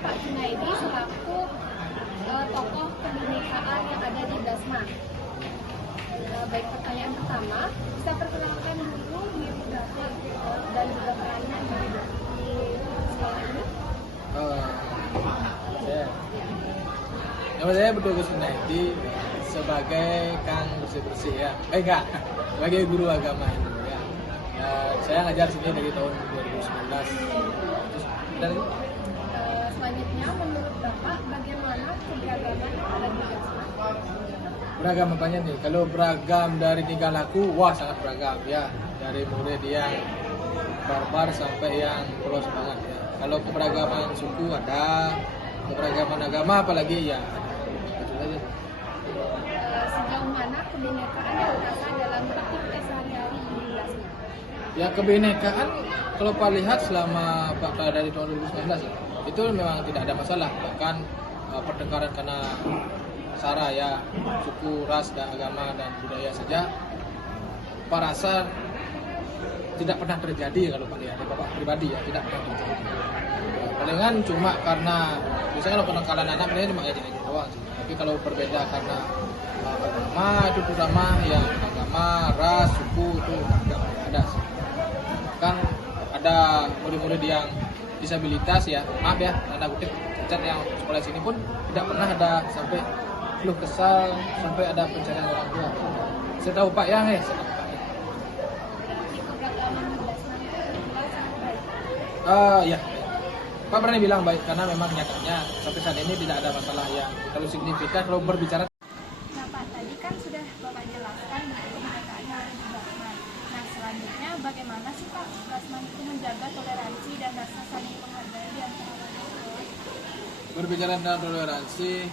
Pak Junaidi selaku tokoh kebinekaan yang ada di Dasma. Baik, pertanyaan pertama, bisa perkenalkan dulu diri Bapak dan juga perannya di sekolah ini? Nama saya Betul Junaidi sebagai Kang bersih-bersih ya. Enggak, sebagai guru agama ya. Saya ngajar sini dari tahun 2019. Terus, dan Selanjutnya, menurut Bapak bagaimana keberagaman yang ada di Dasma? beragam apanya nih? Kalau beragam dari tingkah laku, wah sangat beragam ya. Dari murid yang barbar sampai yang polos banget ya. Kalau keberagaman suku ada, keberagaman agama apalagi ya. Sejauh mana kebinekaan yang terasa dalam praktik sehari-hari di Dasma? Ya kebinekaan kalau Pak lihat selama dari tahun 2019 ya, itu memang tidak ada masalah. Bahkan pertengkaran karena sara ya, suku, ras, dan agama dan budaya saja, Pak rasa tidak pernah terjadi kalau Pak lihat, Bapak pribadi ya, tidak pernah terjadi. Palingan cuma karena misalnya kalau penangkalan anak ini cuma aja doang sih. Tapi kalau berbeda karena agama itu terutama yang agama, ras, suku itu nggak ada sih. Bahkan ada murid-murid yang disabilitas ya, maaf ya, tanda kutip cacat yang sekolah sini pun tidak pernah ada sampai keluh kesal, sampai ada pencarian orang tua. Saya tahu Pak ya, saya tahu Pak ya. Keberagaman di Dasma itu terbilang sangat baik. Ya, Pak berani bilang baik karena memang nyatanya sampai saat ini tidak ada masalah yang terlalu signifikan kalau berbicara. Nah Pak, tadi kan sudah Bapak jelaskan kebinekaan yang ada di Dasma. Nah selanjutnya bagaimana sih Pak Dasma itu menjaga toleransi dan rasa saling menghargai di antara siswa? Berbicara tentang toleransi,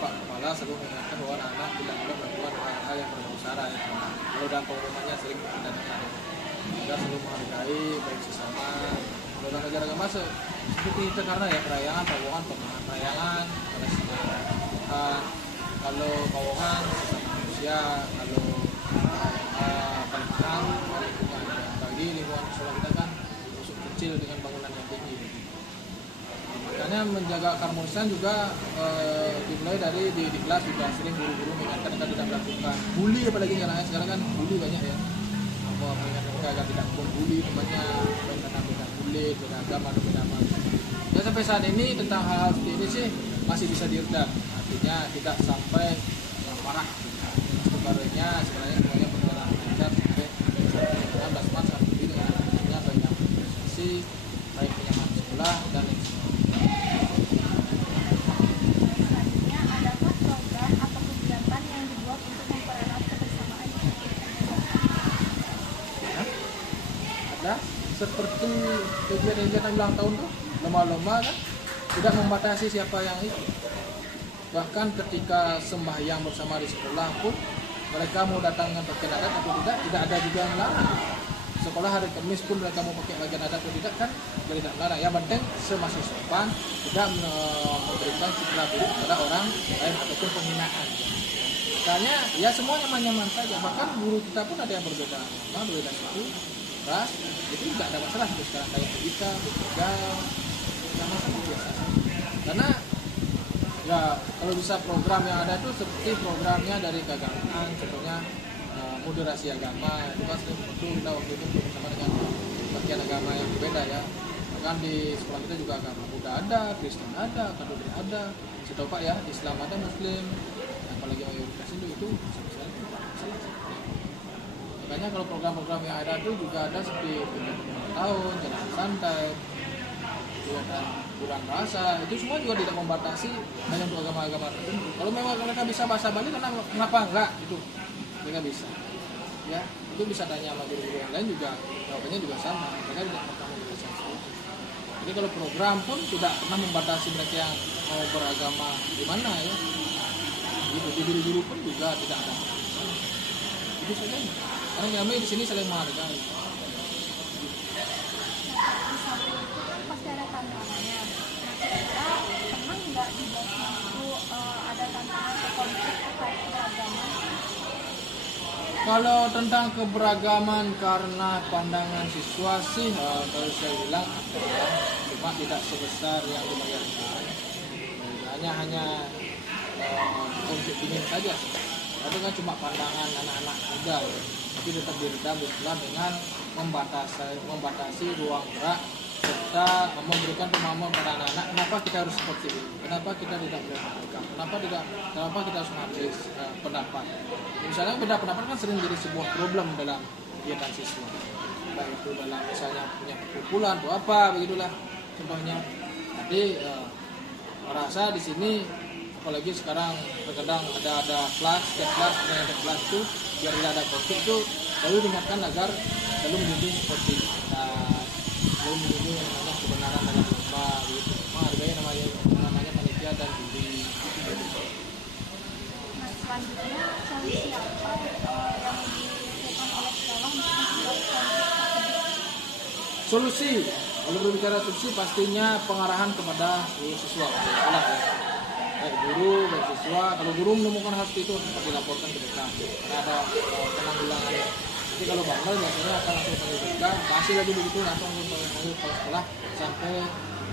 Pak Kepala selalu mengingatkan bahwa anak tidak boleh melakukan hal-hal yang berbau sara ya. Kalau dalam pengumumannya sering mendengar, kita selalu menghargai baik sesama. Kalau dalam negara agama seperti itu karena ya perayangan, pawongan, perayangan, kalau pawongan sesama manusia, kalau pernikahan bagi lingkungan sekolah kita kan musuh kecil dengan bangunan yang tinggi. Makanya menjaga keharmonisan juga dimulai dari di kelas juga sering guru-guru mengingatkan kita tidak melakukan bully, apalagi sekarang kan bully banyak ya. Mengingatkan mereka agar tidak membuli temannya karena beda kulit, beda agama, beda apa. Dan sampai saat ini tentang hal seperti ini sih masih bisa diredam. Artinya tidak sampai parah. Sebenarnya semuanya berjalan lancar sampai 16 Maret saat ini dengan adanya banyak organisasi baik penyamaan sekolah dan lain sebagainya. Selanjutnya, adakah program atau kegiatan yang dibuat untuk mempererat kebersamaan? Ada seperti kegiatan ulang tahun tuh lomba-lomba kan tidak membatasi siapa yang itu. Bahkan ketika sembahyang bersama di sekolah pun mereka mau datang dengan pakaian adat atau tidak ada juga yang larang. Sekolah hari Kamis pun mereka mau pakai pakaian adat atau tidak kan tidak melarang. Yang penting semasih sopan, tidak memberikan citra buruk kepada orang lain ataupun penghinaan. Misalnya ya semua nyaman-nyaman saja. Bahkan guru kita pun ada yang berbeda agama, berbeda suku, ras, itu tidak ada masalah sampai sekarang kayak kita berbeda sama-sama biasa. Karena ya kalau bisa program yang ada itu seperti programnya dari keagamaan, contohnya moderasi agama, itu kan itu kita waktu itu bersama dengan bagian agama yang berbeda ya. Bahkan di sekolah kita juga agama Buddha ada, Kristen ada, Katolik ada. Saya tahu Pak ya, Islam ada, Muslim, apalagi mayoritas itu sama sekali tidak masalah. Makanya kalau program-program yang ada itu juga ada seperti kegiatan tahun, jalan santai, kegiatan bulan bahasa, itu semua juga tidak membatasi hanya untuk agama-agama tertentu. Kalau memang mereka bisa bahasa Bali, kenapa enggak? Itu mereka bisa. Ya, itu bisa tanya sama guru-guru yang lain juga, jawabannya juga sama. Mereka tidak pernah membatasi itu. Jadi kalau program pun tidak pernah membatasi mereka yang mau beragama di mana ya. Gitu, di guru-guru pun juga tidak ada. Itu saja. Karena kami di sini saling menghargai. Di samping itu kan pasti ada tantangannya. Nah, kira-kira pernah nggak di Dasma itu ada tantangan atau konflik terkait keberagaman? Kalau tentang keberagaman karena pandangan siswa sih, kalau saya bilang cuma tidak sebesar yang dibayangkan. Hanya konflik dingin saja sih. Itu kan cuma pandangan anak-anak muda ya. Tapi tetap diredam dengan membatasi ruang gerak serta memberikan pemahaman pada anak-anak kenapa kita harus seperti ini, kenapa kita tidak boleh melakukan, kenapa kita harus menghargai pendapat. Misalnya beda pendapat kan sering jadi sebuah problem dalam kegiatan siswa, baik itu dalam misalnya punya perkumpulan atau apa begitulah contohnya. Jadi merasa di sini apalagi sekarang terkadang ada kelas, setiap kelas dengan ada kelas itu biar tidak ada konflik itu selalu diingatkan agar selalu menjunjung sportivitas, selalu menjunjung yang namanya kebenaran dalam lomba gitu, menghargai namanya panitia dan juri. Nah, selanjutnya solusi apa yang dilakukan oleh sekolah untuk membuat konflik tersebut? Solusi, kalau berbicara solusi pastinya pengarahan kepada siswa sekolah ya. Baik guru, baik siswa. Kalau guru menemukan hal seperti itu harus dilaporkan ke BK karena ada penanggulangannya. Jadi kalau bandel biasanya akan langsung panggil BK, masih lagi begitu langsung panggil kepala sekolah sampai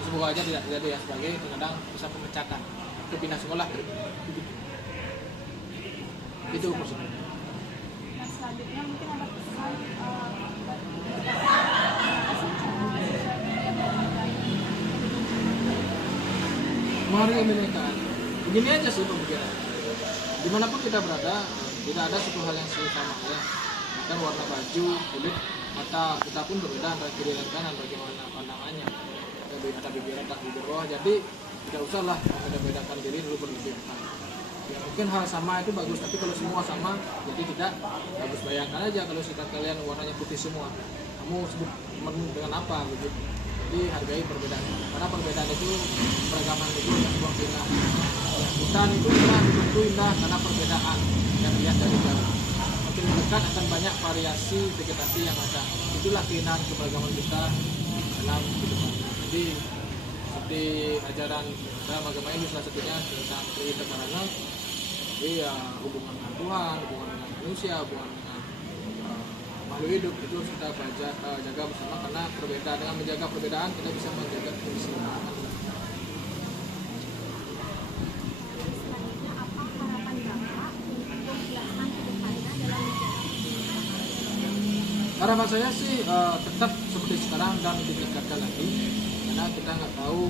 semoga aja tidak terjadi ya, sebagai kadang bisa pemecatan ke pindah sekolah. Itu maksudnya. Nah, selanjutnya mungkin ada pesan menghargai kebinekaan. Begini aja sih pemikiran. Dimanapun kita berada, tidak ada satu hal yang sama ya. Bahkan warna baju, kulit, mata kita pun berbeda antara kiri dan kanan bagaimana pandangannya. Ada bibir atas, bibir bawah. Jadi tidak usahlah membeda-bedakan diri dulu berlebihan. Ya mungkin hal sama itu bagus, tapi kalau semua sama, jadi tidak bagus. Bayangkan aja kalau sikat kalian warnanya putih semua, kamu sebut menu dengan apa begitu. Jadi hargai perbedaan, karena perbedaan itu keragaman itu sebuah keindahan. Hutan itu indah, itu indah karena perbedaan yang dilihat dari jauh. Makin dekat akan banyak variasi vegetasi yang ada. Itulah keindahan keberagaman kita dalam kehidupan. Jadi seperti ajaran dalam agama ini salah satunya tentang Trihita Karana. Jadi ya hubungan dengan Tuhan, hubungan dengan manusia, hubungan dengan makhluk hidup itu harus kita jaga bersama, karena perbedaan, dengan menjaga perbedaan kita bisa menjaga keseimbangan. selanjutnya apa harapan Bapak untuk pelaksanaan kedepannya dalam Harapan saya sih tetap seperti sekarang dan ditingkatkan lagi, karena kita nggak tahu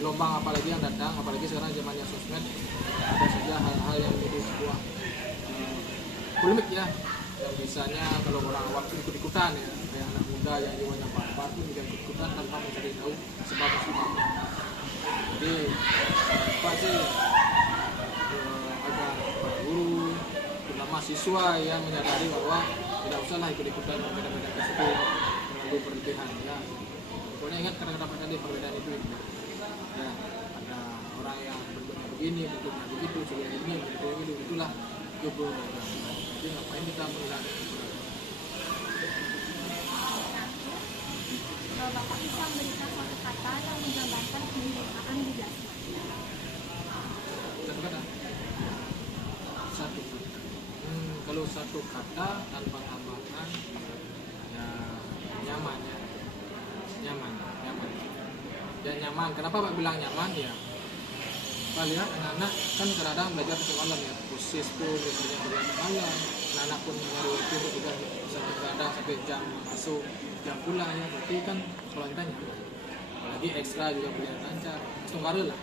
gelombang apalagi yang datang, apalagi sekarang zamannya sosmed, ada saja hal-hal yang menjadi sebuah polemik ya, yang bisanya kalau orang awam itu ikut-ikutan ya, kayak anak muda yang jiwanya barbar pun juga ikut-ikutan tanpa mencari tahu sebab-sebabnya. Jadi apa sih agar para guru, terutama siswa yang menyadari bahwa tidak usahlah ikut-ikutan berbeda-beda tersebut terlalu berlebihan ya. Pokoknya ingat kata-kata tadi, perbedaan itu ya, ada orang yang bentuknya begini, bentuknya begitu, seperti ini, begitu, itulah hidup. Jadi ngapain kita melihat Bapak bisa memberikan suatu kata yang menggambarkan kebinekaan di Dasma? satu kata? Satu kata. Kalau satu kata tanpa tambahan ya nyaman ya. Nyaman. Ya nyaman. Kenapa Pak bilang nyaman ya? Pak lihat anak-anak kan kadang belajar sampai malam ya, khusus tuh biasanya belajar malam, anak-anak pun nyari waktu untuk juga sampai kadang sampai jam masuk, jam pulang ya, berarti kan sekolah kita nyaman. Apalagi ekstra juga belajar lancar, langsung lah.